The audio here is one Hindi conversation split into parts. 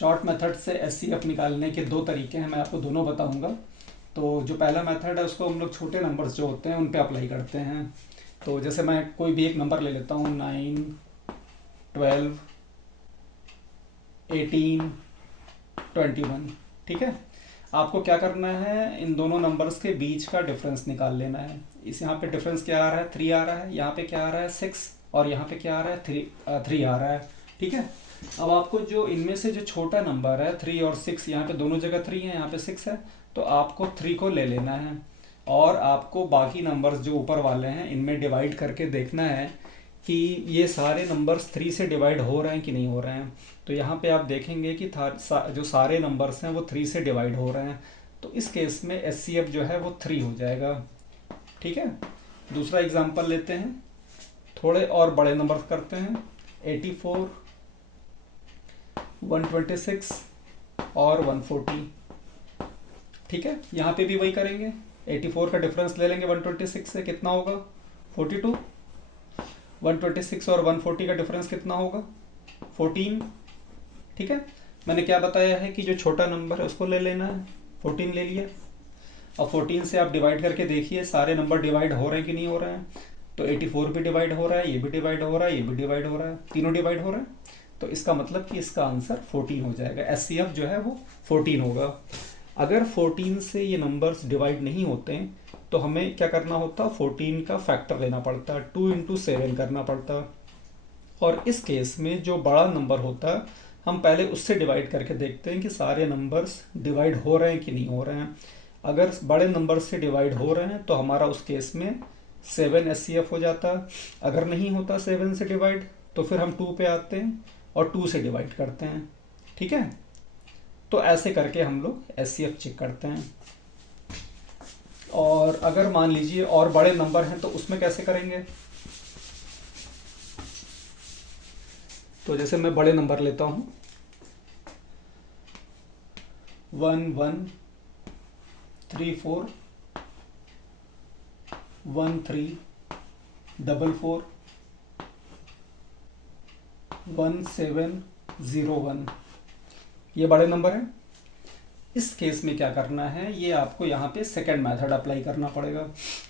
शॉर्ट मेथड से एचसीएफ निकालने के दो तरीके हैं, मैं आपको दोनों बताऊंगा। तो जो पहला मेथड है उसको हम लोग छोटे नंबर्स जो होते हैं उन पे अप्लाई करते हैं। तो जैसे मैं कोई भी एक नंबर ले लेता हूँ, 9, 12, 18, 21, ठीक है। आपको क्या करना है, इन दोनों नंबर्स के बीच का डिफरेंस निकाल लेना है। इस यहाँ पे डिफरेंस क्या आ रहा है, 3 आ रहा है, यहाँ पे क्या आ रहा है 6, और यहाँ पे क्या आ रहा है 3 आ रहा है, ठीक है। अब आपको जो इनमें से जो छोटा नंबर है 3 और 6, यहाँ पे दोनों जगह 3 है, यहाँ पे 6 है, तो आपको 3 को ले लेना है और आपको बाकी नंबर्स जो ऊपर वाले हैं इनमें डिवाइड करके देखना है कि ये सारे नंबर्स 3 से डिवाइड हो रहे हैं कि नहीं हो रहे हैं। तो यहाँ पे आप देखेंगे कि जो सारे नंबर्स हैं वो 3 से डिवाइड हो रहे हैं, तो इस केस में एचसीएफ जो है वो 3 हो जाएगा, ठीक है। दूसरा एग्जांपल लेते हैं, थोड़े और बड़े नंबर करते हैं, 84, 126 और 140, ठीक है। यहाँ पे भी वही करेंगे, 84 का डिफरेंस ले लेंगे 126 से, कितना होगा 42, 126 और 140 का डिफरेंस कितना होगा 14, ठीक है। मैंने क्या बताया है कि जो छोटा नंबर है उसको ले लेना है, 14 ले लिया। अब 14 से आप डिवाइड करके देखिए सारे नंबर डिवाइड हो रहे हैं कि नहीं हो रहे हैं। तो 84 भी डिवाइड हो रहा है, ये भी डिवाइड हो रहा है, ये भी डिवाइड हो रहा है, तीनों डिवाइड हो रहे हैं। तो इसका मतलब कि इसका आंसर 14 हो जाएगा, एचसीएफ जो है वो 14 होगा। अगर 14 से ये नंबर्स डिवाइड नहीं होते हैं तो हमें क्या करना होता, 14 का फैक्टर लेना पड़ता, 2 × 7 करना पड़ता। और इस केस में जो बड़ा नंबर होता है हम पहले उससे डिवाइड करके देखते हैं कि सारे नंबर्स डिवाइड हो रहे हैं कि नहीं हो रहे हैं। अगर बड़े नंबर से डिवाइड हो रहे हैं तो हमारा उस केस में 7 एचसीएफ हो जाता। अगर नहीं होता 7 से डिवाइड तो फिर हम 2 पे आते हैं और 2 से डिवाइड करते हैं, ठीक है। तो ऐसे करके हम लोग एचसीएफ चेक करते हैं। और अगर मान लीजिए और बड़े नंबर हैं तो उसमें कैसे करेंगे। तो जैसे मैं बड़े नंबर लेता हूं, 1 1 3 4 1 3 4 4 1 7 0 1, ये बड़े नंबर हैं। इस केस में क्या करना है, ये आपको यहाँ पे सेकंड मेथड अप्लाई करना पड़ेगा,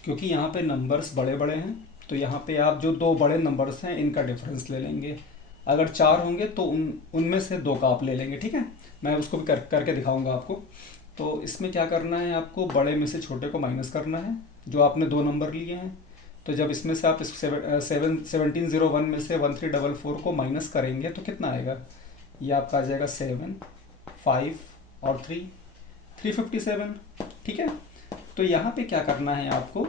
क्योंकि यहाँ पे नंबर्स बड़े बड़े हैं। तो यहाँ पे आप जो दो बड़े नंबर्स हैं इनका डिफरेंस ले लेंगे। अगर 4 होंगे तो उनमें से 2 का आप ले लेंगे, ठीक है। मैं उसको भी करके दिखाऊंगा आपको। तो इसमें क्या करना है, आपको बड़े में से छोटे को माइनस करना है, जो आपने 2 नंबर लिए हैं। तो जब इसमें से आप 1701 में से 1344 को माइनस करेंगे तो कितना आएगा, ये आपका आ जाएगा 7, 5 और 3, 357, ठीक है। तो यहाँ पे क्या करना है आपको,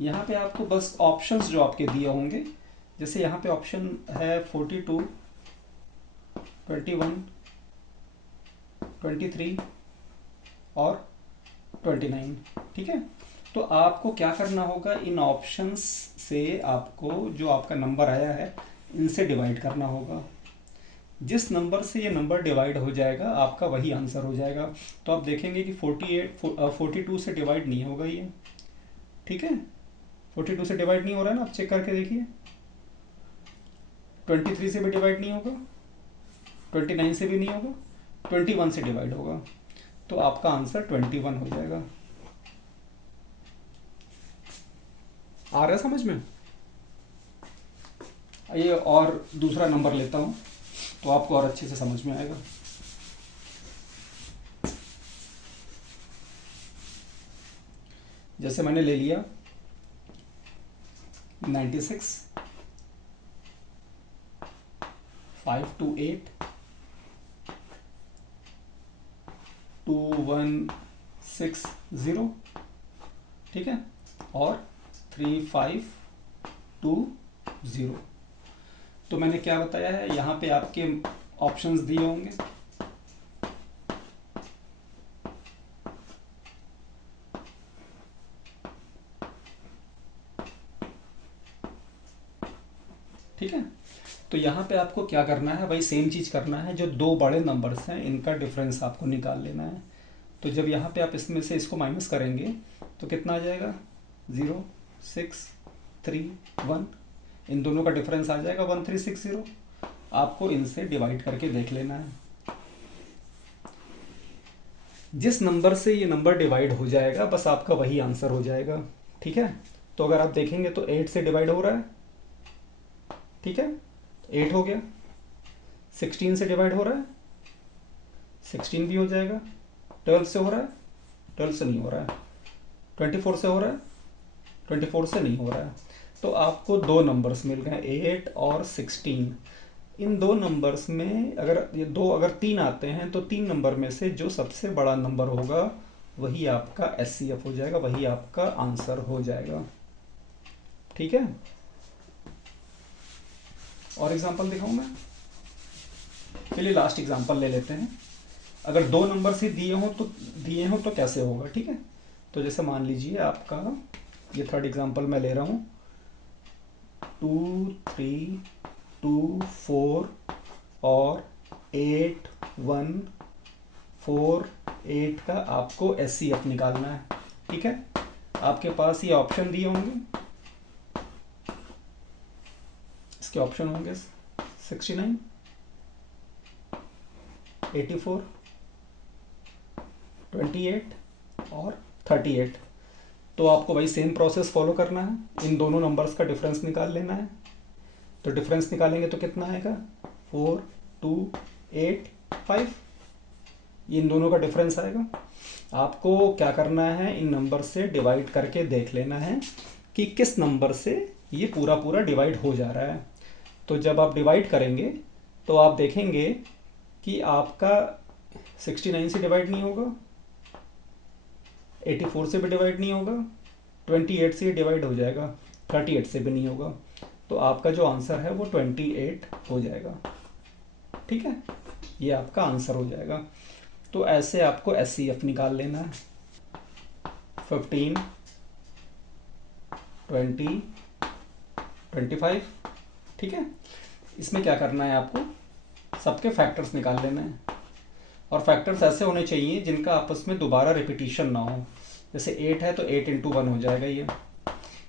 यहाँ पे आपको बस ऑप्शंस जो आपके दिए होंगे, जैसे यहाँ पे ऑप्शन है 42, 21, 23 और 29, ठीक है। तो आपको क्या करना होगा, इन ऑप्शंस से आपको जो आपका नंबर आया है इनसे डिवाइड करना होगा। जिस नंबर से ये नंबर डिवाइड हो जाएगा आपका वही आंसर हो जाएगा। तो आप देखेंगे कि 42 से डिवाइड नहीं होगा ये, ठीक है। 42 से डिवाइड नहीं हो रहा है ना, आप चेक करके देखिए। 23 से भी डिवाइड नहीं होगा, 29 से भी नहीं होगा, 21 से डिवाइड होगा। तो आपका आंसर 21 हो जाएगा। आ रहा है समझ में। ये और दूसरा नंबर लेता हूँ तो आपको और अच्छे से समझ में आएगा। जैसे मैंने ले लिया 96, 528, 2160, ठीक है, और 3520। तो मैंने क्या बताया है, यहाँ पे आपके ऑप्शंस दिए होंगे, ठीक है। तो यहाँ पे आपको क्या करना है, वही सेम चीज़ करना है, जो दो बड़े नंबर्स हैं इनका डिफरेंस आपको निकाल लेना है। तो जब यहाँ पे आप इसमें से इसको माइनस करेंगे तो कितना आ जाएगा, 0 6 3 1, इन दोनों का डिफरेंस आ जाएगा 1360। आपको इनसे डिवाइड करके देख लेना है। जिस नंबर से ये नंबर डिवाइड हो जाएगा बस आपका वही आंसर हो जाएगा। ठीक है, तो अगर आप देखेंगे तो 8 से डिवाइड हो रहा है, ठीक है, 8 हो गया। 16 से डिवाइड हो रहा है, 16 भी हो जाएगा। 12 से हो रहा है, 12 से नहीं हो रहा है। 24 से हो रहा है, 24 से नहीं हो रहा है। तो आपको दो नंबर्स मिल गए, 8 और 16। इन दो नंबर्स में अगर तीन आते हैं तो तीन नंबर में से जो सबसे बड़ा नंबर होगा वही आपका SCF हो जाएगा, वही आपका आंसर हो जाएगा। ठीक है, और एग्जांपल दिखाऊं मैं? चलिए लास्ट एग्जांपल ले लेते हैं। अगर दो नंबर से दिए हो तो कैसे होगा। ठीक है, तो जैसे मान लीजिए आपका ये थर्ड एग्जांपल मैं ले रहा हूँ, 2 3 2 4 और 8 1 4 8 का आपको SCF निकालना है। ठीक है, आपके पास ये ऑप्शन दिए होंगे, इसके ऑप्शन होंगे 69 84 28 और 38। तो आपको वही सेम प्रोसेस फॉलो करना है, इन दोनों नंबर्स का डिफरेंस निकाल लेना है। तो डिफरेंस निकालेंगे तो कितना आएगा, 4 2 8 5, ये इन दोनों का डिफरेंस आएगा। आपको क्या करना है, इन नंबर से डिवाइड करके देख लेना है कि किस नंबर से ये पूरा पूरा डिवाइड हो जा रहा है। तो जब आप डिवाइड करेंगे तो आप देखेंगे कि आपका 69 से डिवाइड नहीं होगा, 84 से भी डिवाइड नहीं होगा, 28 से डिवाइड हो जाएगा, 38 से भी नहीं होगा। तो आपका जो आंसर है वो 28 हो जाएगा। ठीक है, ये आपका आंसर हो जाएगा। तो ऐसे आपको SCF निकाल लेना है, 15 20 25। ठीक है, इसमें क्या करना है, आपको सबके फैक्टर्स निकाल लेना है, और फैक्टर्स ऐसे होने चाहिए जिनका आपस में दोबारा रिपीटिशन ना हो। जैसे 8 है तो 8 इंटू 1 हो जाएगा ये।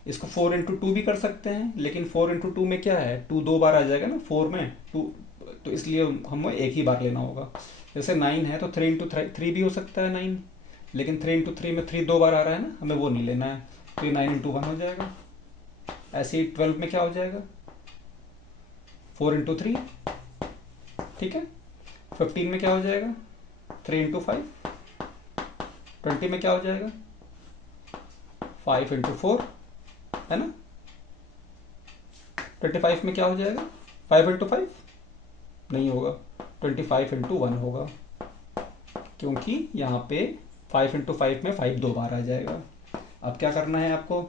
इसको 4 इंटू 2 भी कर सकते हैं, लेकिन 4 इंटू 2 में क्या है, 2 दो बार आ जाएगा ना 4 में 2, तो इसलिए हमें एक ही बार लेना होगा। जैसे 9 है तो 3 इंटू 3 भी हो सकता है 9, लेकिन 3 इंटू 3 में 3 दो बार आ रहा है ना, हमें वो नहीं लेना है, तो ये 9 इंटू 1 हो जाएगा। ऐसे ही 12 में क्या हो जाएगा, 4 इंटू 3। ठीक है, 15 में क्या हो जाएगा, 3 इंटू 5। 20 में क्या हो जाएगा, 5 इंटू 4, है ना। 25 में क्या हो जाएगा, 5 इंटू 5 नहीं होगा, 25 इंटू 1 होगा, क्योंकि यहाँ पे 5 इंटू 5 में 5 दो बार आ जाएगा। अब क्या करना है आपको,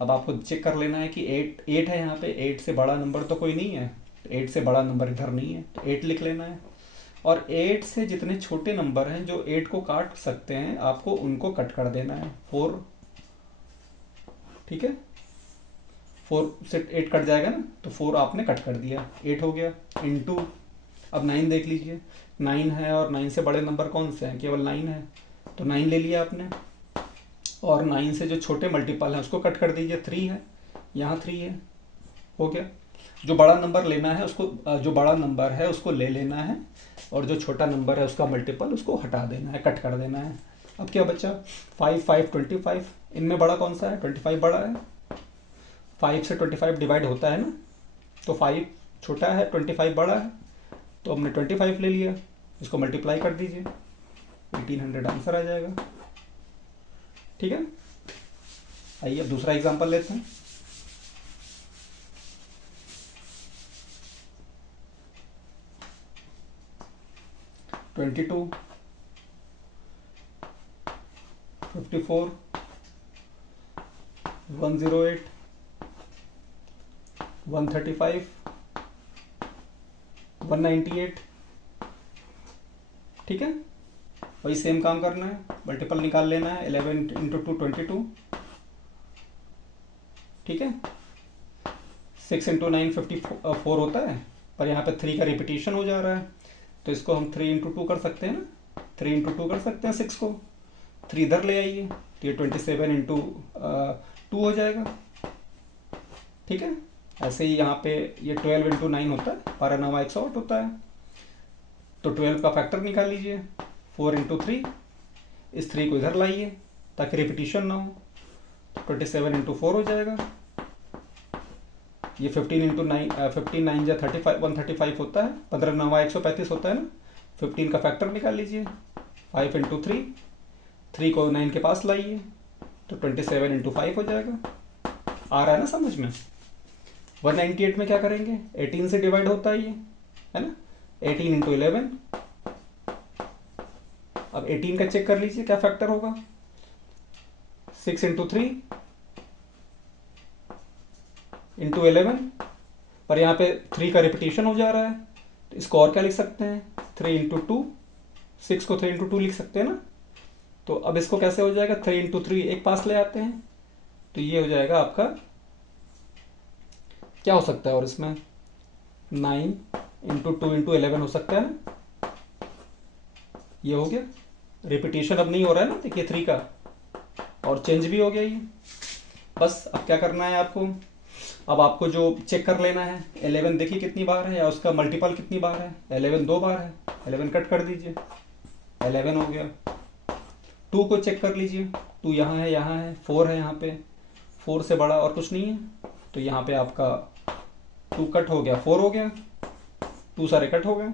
अब आपको चेक कर लेना है कि 8 है यहाँ पे, 8 से बड़ा नंबर तो कोई नहीं है, 8 से बड़ा नंबर इधर नहीं है, तो 8 लिख लेना है। और 8 से जितने छोटे नंबर हैं जो 8 को काट सकते हैं, आपको उनको कट कर देना है, 4। ठीक है, 4 से 8 कट जाएगा ना, तो 4 आपने कट कर दिया, 8 हो गया। इंटू, अब 9 देख लीजिए, 9 है और 9 से बड़े नंबर कौन से हैं, केवल 9 है, तो 9 ले लिया आपने। और 9 से जो छोटे मल्टीपल हैं उसको कट कर दीजिए, 3 है, यहाँ 3 है, हो गया। जो बड़ा नंबर लेना है उसको, जो बड़ा नंबर है उसको ले लेना है, और जो छोटा नंबर है उसका मल्टीपल उसको हटा देना है, कट कर देना है। अब क्या बचा, 5 5 25, इनमें बड़ा कौन सा है, 25 बड़ा है। 5 से 25 डिवाइड होता है ना, तो 5 छोटा है, 25 बड़ा है, तो हमने 25 ले लिया, इसको मल्टीप्लाई कर दीजिए, 1800 आंसर आ जाएगा। ठीक है, आइए अब दूसरा एग्जांपल लेते हैं। $22 54 108 135 198। ठीक है, वही सेम काम करना है, मल्टीपल निकाल लेना है, 11 इंटू 2 22। ठीक है, 6 इंटू 9 54 होता है, पर यहाँ पे 3 का रिपीटिशन हो जा रहा है, तो इसको हम 3 इंटू 2 कर सकते हैं ना, 3 इंटू 2 कर सकते हैं 6 को, 3 इधर ले आइए, तो ये 27 इंटू 2 हो जाएगा। ठीक है, ऐसे ही यहाँ पे ये 12 इंटू 9 होता है, 12 9 108 होता है, तो 12 का फैक्टर निकाल लीजिए, 4 इंटू 3, इस 3 को इधर लाइए ताकि रिपीटिशन ना हो। 27 इंटू 4 हो जाएगा। ये 15 इंटू 9, 15 9 या 35 135 होता है। 15 9 135 होता है ना। 15 का फैक्टर निकाल लीजिए। 5 इंटू 3, 3 को 9 के पास लाइए तो 27 इंटू 5 हो जाएगा। आ रहा है ना समझ में। 198 में क्या करेंगे, 18 से डिवाइड होता है ये, है ना। 18 इंटू 11। अब 18 का चेक कर लीजिए क्या फैक्टर होगा। 6 इंटू 3 इंटू 11, पर यहाँ पे 3 का रिपीटिशन हो जा रहा है तो इसको और क्या लिख सकते हैं, 3 इंटू 2। 6 को 3 इंटू 2 लिख सकते हैं ना। तो अब इसको कैसे हो जाएगा, 3 इंटू 3 एक पास ले आते हैं तो ये हो जाएगा आपका, क्या हो सकता है और इसमें 9 इंटू 2 इंटू 11 हो सकता है ना। ये हो गया, रिपीटिशन अब नहीं हो रहा है ना, देखिए 3 का, और चेंज भी हो गया ये। बस अब क्या करना है आपको, अब आपको जो चेक कर लेना है 11 देखिए कितनी बार है या उसका मल्टीपल कितनी बार है। 11 2 बार है, 11 कट कर दीजिए, 11 हो गया। 2 को चेक कर लीजिए, 2 यहाँ है, 4 है यहाँ पे, 4 से बड़ा और कुछ नहीं है तो यहाँ पे आपका 2 कट हो गया, 4 हो गया, 2 सारे कट हो गए।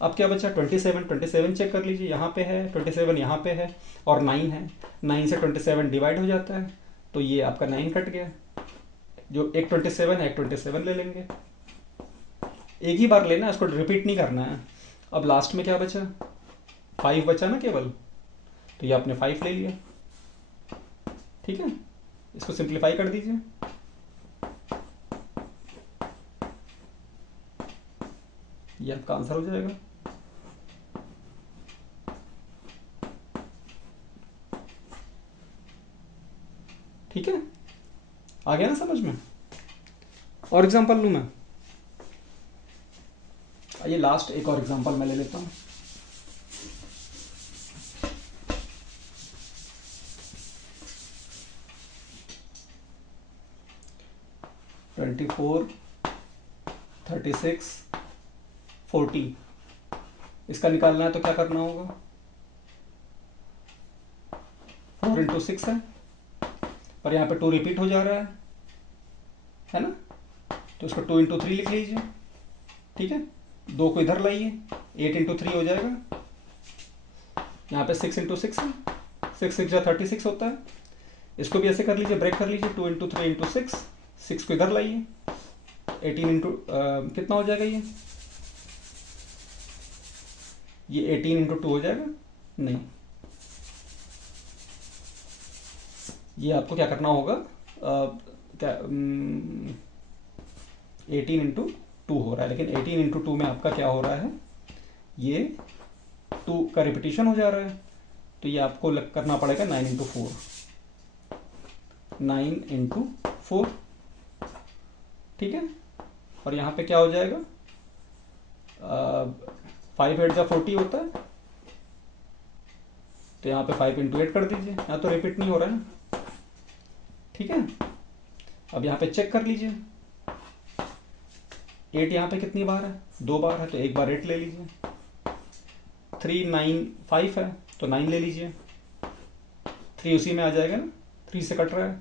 अब क्या बचा, 27 चेक कर लीजिए, यहाँ पे है 27, यहाँ पे है और 9 है। 9 से 27 डिवाइड हो जाता है तो ये आपका 9 कट गया। जो एक 27 है, एक 27 ले लेंगे, एक ही बार लेना, इसको रिपीट नहीं करना है। अब लास्ट में क्या बचा, 5 बचा ना केवल, तो ये आपने 5 ले लिया। ठीक है, इसको सिंप्लीफाई कर दीजिए। ये आपका आंसर हो जाएगा। ठीक है, आ गया ना समझ में। और एग्जांपल लूँ मैं, ये लास्ट एक और एग्जांपल मैं ले लेता हूँ। ट्वेंटी 4 36 40 इसका निकालना है तो क्या करना होगा, 4 इंटू 6 है, पर यहाँ पे 2 रिपीट हो जा रहा है ना, तो इसको 2 इंटू 3 लिख लीजिए। ठीक है, 2 को इधर लाइए, 8 इंटू 3 हो जाएगा। यहाँ पे 6 इंटू 6 है, 6 6 जा 36 होता है। इसको भी ऐसे कर लीजिए, ब्रेक कर लीजिए, 2 इंटू 3 इंटू 6, 6 को इधर लाइए, 18 इंटू कितना हो जाएगा ये 18 इंटू 2 हो जाएगा, नहीं, ये आपको क्या करना होगा, क्या 18 इंटू 2 हो रहा है, लेकिन 18 इंटू 2 में आपका क्या हो रहा है, ये 2 का रिपीटिशन हो जा रहा है तो ये आपको करना पड़ेगा 9 इंटू 4, 9 इंटू 4। ठीक है, और यहाँ पे क्या हो जाएगा, 5 8 जा 40 होता है तो यहाँ पे 5 इंटू 8 कर दीजिए, यहाँ तो रिपीट नहीं हो रहा है ना। ठीक है, अब यहाँ पे चेक कर लीजिए, 8 यहाँ पे कितनी बार है, 2 बार है तो एक बार 8 ले लीजिए। 3 9 5 है तो 9 ले लीजिए, 3 उसी में आ जाएगा ना, 3 से कट रहा है।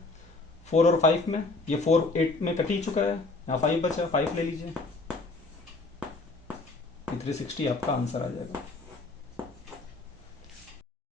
4 और 5 में, ये 4 8 में कट ही चुका है, यहाँ 5 बचा, 5 ले लीजिए। 360 आपका आंसर आ जाएगा।